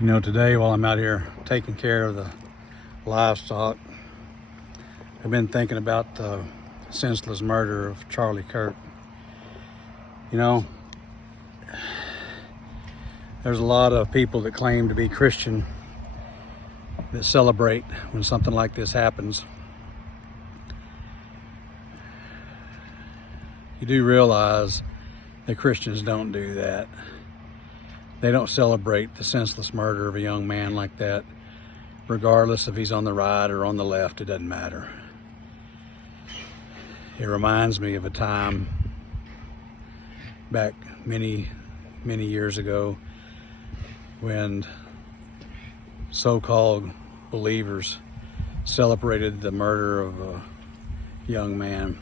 You know, today while I'm out here taking care of the livestock, I've been thinking about the senseless murder of Charlie Kirk. You know, there's a lot of people that claim to be Christian that celebrate when something like this happens. You do realize that Christians don't do that. They don't celebrate the senseless murder of a young man like that, regardless if he's on the right or on the left. It doesn't matter. It reminds me of a time back many years ago when so-called believers celebrated the murder of a young man.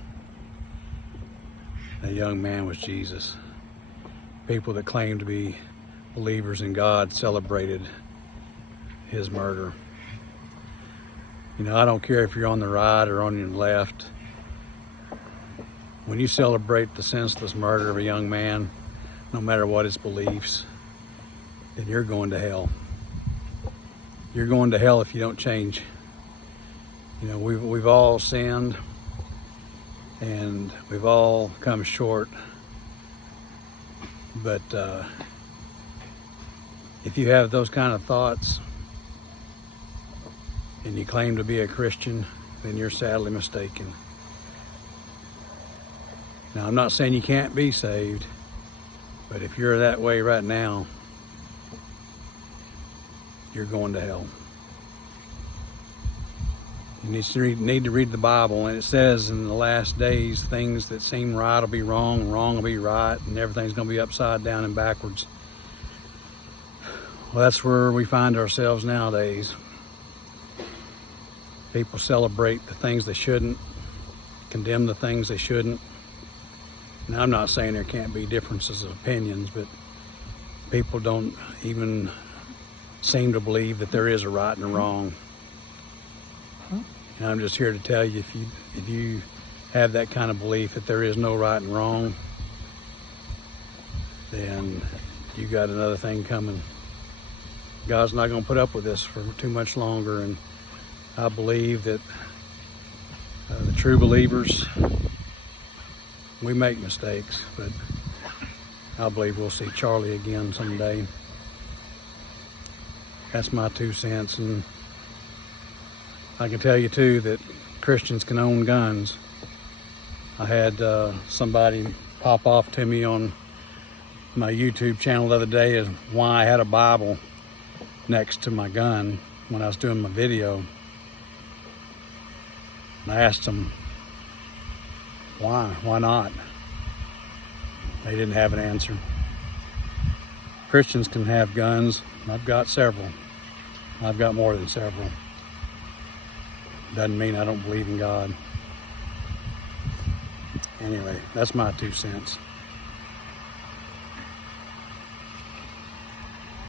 That young man was Jesus. People that claimed to be believers in God celebrated his murder. You know, I don't care if you're on the right or on your left. When you celebrate the senseless murder of a young man, no matter what his beliefs, then you're going to hell. You're going to hell if you don't change. You know, we've all sinned and we've all come short. But if you have those kind of thoughts and you claim to be a Christian, then you're sadly mistaken. Now, I'm not saying you can't be saved, but if you're that way right now, you're going to hell. You need to read the Bible, and it says in the last days, things that seem right will be wrong, wrong will be right, and everything's going to be upside down and backwards. Well, that's where we find ourselves nowadays. People celebrate the things they shouldn't, condemn the things they shouldn't. Now, I'm not saying there can't be differences of opinions, but people don't even seem to believe that there is a right and a wrong. And I'm just here to tell you, if you have that kind of belief that there is no right and wrong, then you got another thing coming. God's not going to put up with this for too much longer, and I believe that the true believers, we make mistakes, but I believe we'll see Charlie again someday. That's my 2 cents, and I can tell you too that Christians can own guns. I had somebody pop off to me on my YouTube channel the other day as why I had a Bible next to my gun when I was doing my video. And I asked them, why not? They didn't have an answer. Christians can have guns. I've got several. I've got more than several. Doesn't mean I don't believe in God. Anyway, that's my 2 cents.